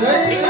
Yeah.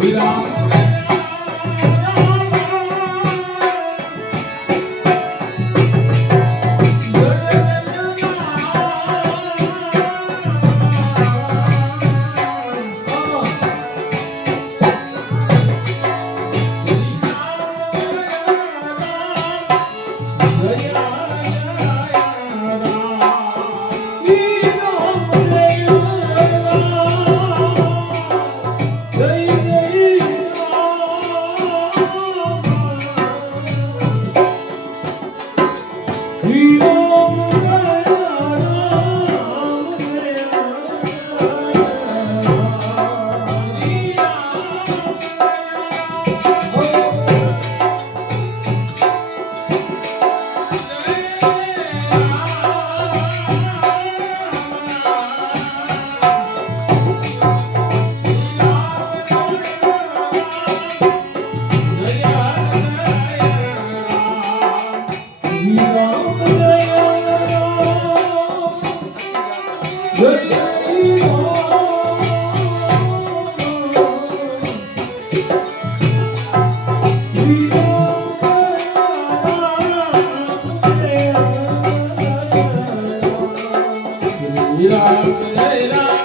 We are. લીલા